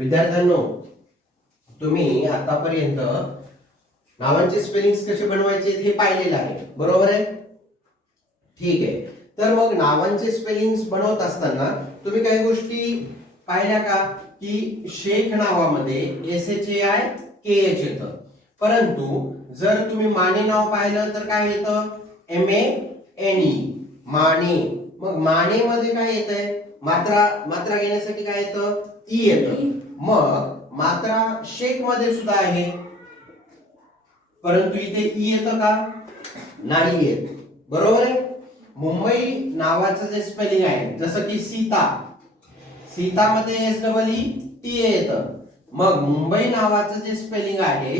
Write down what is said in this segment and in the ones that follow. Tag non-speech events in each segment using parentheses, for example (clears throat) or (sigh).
विद्यार्थ्यांनो तुम्ही आतापर्यंत नावांचे स्पेलिंग्स कसे बनवायचे हे पाहिलेलं आहे. बरोबर आहे? ठीक आहे. तर मग नावांचे स्पेलिंग्स बनवत असताना तुम्ही काही गोष्टी पाहिल्या का? की शेख नावामध्ये S H A I K H येतं. परंतु जर तुम्ही माने नाव पाहिलं तर काय येतं? M A N E Mane. मग माने मध्ये काय येत आहे मात्रा मात्रा घेण्यासाठी काय येतं? ई येतं. मग मात्रा शेकमध्ये सुद्धा आहे. परंतु इथे ई येतं का? नाही येत. बरोबर आहे? मुंबई नावाचं जे स्पेलिंग आहे जसं की Sita. सीतामध्ये S double E T A येतं. मग मुंबई नावाचं जे स्पेलिंग आहे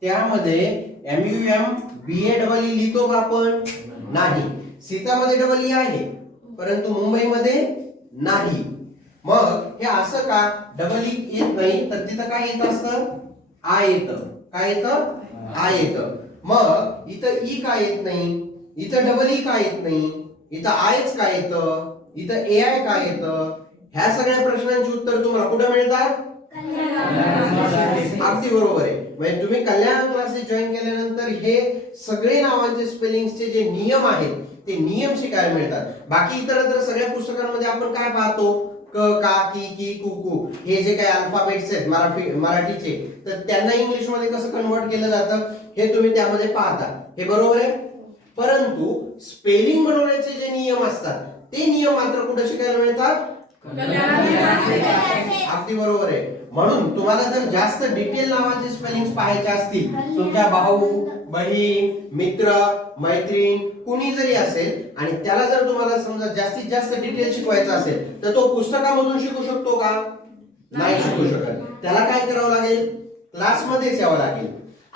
त्यामध्ये M U M B A double E लिहितो का आपण? नाही. सीतामध्ये डबल ई e आहे परंतु मुंबईमध्ये नाही. मग हे असं का? डबल ई येत नाही तर तिथं काय येत असतं? आ येतं. काय येतं? आ येतं. मग इथं ई का येत नाही? इथं डबल ई का येत नाही? इथं आयच का येतं? इथं ए आय का येतं? ह्या सगळ्या प्रश्नांची उत्तर तुम्हाला कुठे मिळतात? अगदी बरोबर आहे. म्हणजे तुम्ही कल्याण क्लासेस जॉईन केल्यानंतर हे सगळे नावांचे स्पेलिंगचे जे नियम आहेत ते नियम शिकायला मिळतात. बाकी इतर तर सगळ्या पुस्तकांमध्ये आपण काय पाहतो? क का की की कु कु. हे जे काही अल्फाबेट्स आहेत मराठी मराठीचे तर त्यांना इंग्लिशमध्ये कसं कन्वर्ट केलं जातं हे तुम्ही त्यामध्ये पाहता. हे बरोबर आहे? परंतु स्पेलिंग बनवण्याचे जे नियम असतात ते नियम मात्र कुठे शिकायला मिळतात? अगदी बरोबर आहे. म्हणून तुम्हाला जर जास्त डिटेल नावाचे स्पेलिंग पाहायचे असतील तुमच्या भाऊ बहीण मित्र मैत्रीण कुणी जरी असेल आणि त्याला जर तुम्हाला समजा जास्तीत जास्त डिटेल शिकवायचं असेल तर तो पुस्तकामधून शिकू शकतो का? नाही शिकू शकत. त्याला काय करावं लागेल? क्लासमध्येच यावं लागेल.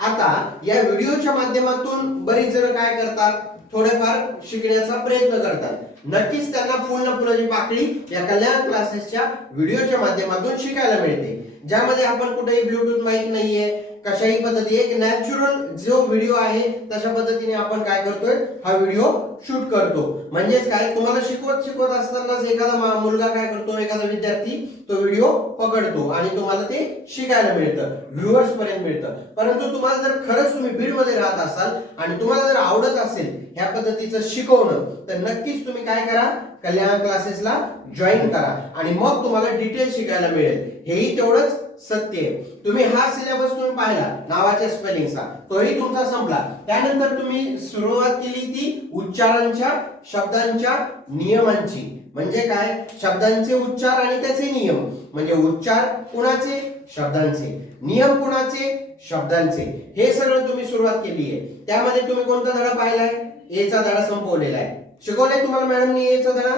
आता या व्हिडिओच्या माध्यमातून बरीच जण काय करतात? थोडेफार शिकण्याचा प्रयत्न करतात. नक्कीच त्यांना पूर्ण फुलाची पाकळी या कल्याण क्लासेसच्या व्हिडिओच्या माध्यमातून शिकायला मिळते. ज्यामध्ये आपण कुठेही ब्लूटूथ माईक नाहीये कशाही पद्धती एक नॅचरल जो व्हिडिओ आहे तशा पद्धतीने आपण काय करतोय हा व्हिडिओ शूट करतो. म्हणजेच काय तुम्हाला शिकवत शिकवत असतानाच एखादा मुलगा काय करतो एखादा विद्यार्थी तो व्हिडिओ पकडतो आणि तुम्हाला ते शिकायला मिळतं व्ह्युअर्स पर्यंत मिळतं. परंतु तुम्हाला जर खरंच तुम्ही बीडमध्ये राहत असाल आणि तुम्हाला जर आवडत असेल ह्या पद्धतीचं शिकवणं तर नक्कीच तुम्ही काय करा कल्याण क्लासेसला जॉईन करा. आणि मग तुम्हाला डिटेल शिकायला मिळेल. हेही तेवढंच सत्य आहे. तुम्ही हा सिलेबस तुम्ही पाहिला नावाच्या स्पेलिंगचा तोही तुमचा संपला. त्यानंतर तुम्ही सुरुवात केली ती उच्चारांच्या शब्दांच्या नियमांची. म्हणजे काय? शब्दांचे उच्चार आणि त्याचे नियम. म्हणजे उच्चार कुणाचे? शब्दांचे. नियम कुणाचे? शब्दांचे. हे सगळं तुम्ही सुरुवात केली आहे. त्यामध्ये तुम्ही कोणता धडा पाहिलाय? एचा धडा संपवलेला आहे. शिकवलाय तुम्हाला मॅडमनी एचा धडा?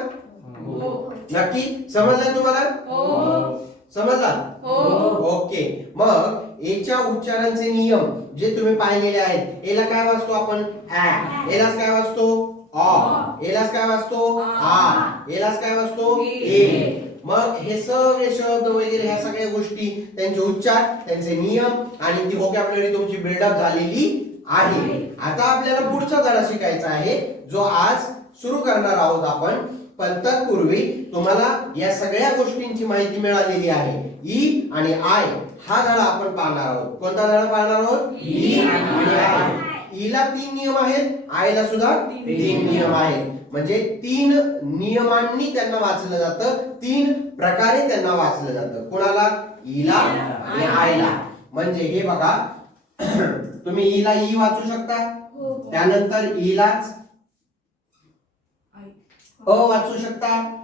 नक्की? समजलाय तुम्हाला? समजला? ओके. मग एच्या उच्चारांचे नियम जे तुम्ही पाहिलेले आहेत एला काय वाचतो आपण? ऍ काय वाचतो? एलाच काय वाचतो? आ. एलाच काय वाचतो? ए. मग हे सगळे शब्द वगैरे ह्या सगळ्या गोष्टी त्यांचे उच्चार त्यांचे नियम आणि ती व्होकॅब्युलरी तुमची बिल्डअप झालेली आहे. आता आपल्याला पुढचा धडा शिकायचा आहे जो आज सुरू करणार आहोत आपण. पण तत्पूर्वी तुम्हाला या सगळ्या गोष्टींची माहिती मिळालेली आहे. ई आणि आय हा धडा आपण पाहणार आहोत. कोणता धडा पाहणार आहोत? ई आणि आय. ईला तीन नियम आहेत आयला सुद्धा तीन नियम. आहेत. म्हणजे तीन नियमांनी त्यांना वाचलं जातं तीन प्रकारे त्यांना वाचलं जातं. कोणाला? ईला आणि आयला. म्हणजे हे बघा (clears throat) तुम्ही ईला ई वाचू शकता. त्यानंतर ईलाच अ वाचू शकता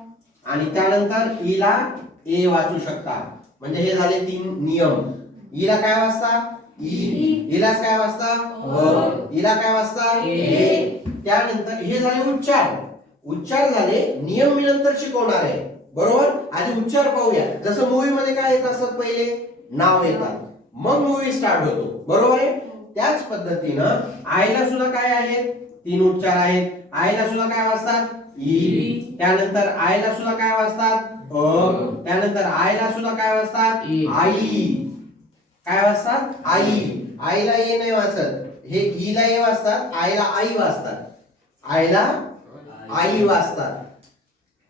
आणि त्यानंतर ईला ए वाचू शकता म्हणजे हे झाले तीन नियम. ईला काय वाचता? ई काय वाचता? इला काय वाचता? त्यानंतर हे झाले उच्चार. उच्चार झाले नियम मी नंतर शिकवणार आहे. बरोबर? आधी उच्चार पाहूया. जसं मूवी मध्ये काय येत असतात पहिले? नाव येतात. मग मूवी स्टार्ट होतो. बरोबर आहे? त्याच पद्धतीनं आयला सुद्धा काय आहेत? तीन उच्चार आहेत. आयला सुद्धा काय वाचतात? ई. त्यानंतर आयला सुद्धा काय वाचतात? अ. त्यानंतर आयला सुद्धा काय वाचतात? ई. आई. काय वाचतात? आई. आईला ए नाही वाचत. हे ईला ए वाचतात आईला आई वाचतात. आईला आई वाचतात.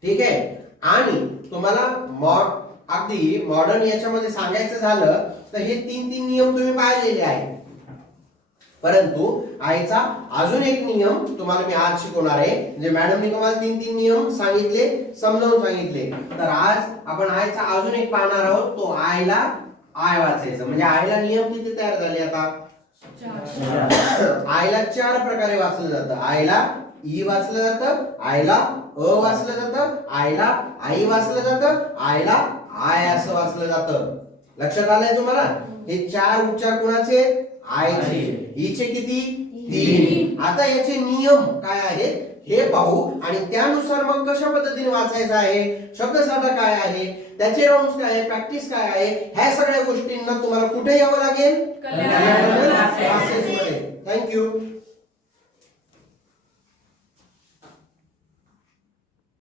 ठीक आहे? आणि तुम्हाला मॉ अगदी मॉडर्न याच्यामध्ये सांगायचं झालं तर हे तीन तीन नियम तुम्ही पाहिलेले आहेत. परंतु आईचा अजून एक नियम तुम्हाला मी आज शिकवणार आहे. म्हणजे मॅडमनी तुम्हाला तीन तीन नियम सांगितले समजावून सांगितले. तर आज आपण आयचा अजून एक पाहणार आहोत तो आयला आय वाचायचं. म्हणजे आयला नियम किती तयार झाले आता? आयला चार प्रकारे वाचलं जातं. आयला ई वाचलं जातं आयला अ वाचलं जातं आयला आई वाचलं जातं आयला आय असं वाचलं जातं. लक्षात आलंय तुम्हाला? हे चार उच्चार कुणाचे? आयचे ईचे किती? तीन. आता याचे नियम काय आहेत? हे पाहू. आणि त्यानुसार मग कशा पद्धतीने वाचायचं आहे? शब्दसाठा काय आहे? त्याचे राऊंड काय आहे प्रॅक्टिस काय आहे? ह्या सगळ्या गोष्टींना तुम्हाला कुठे यावं लागेल? थँक्यू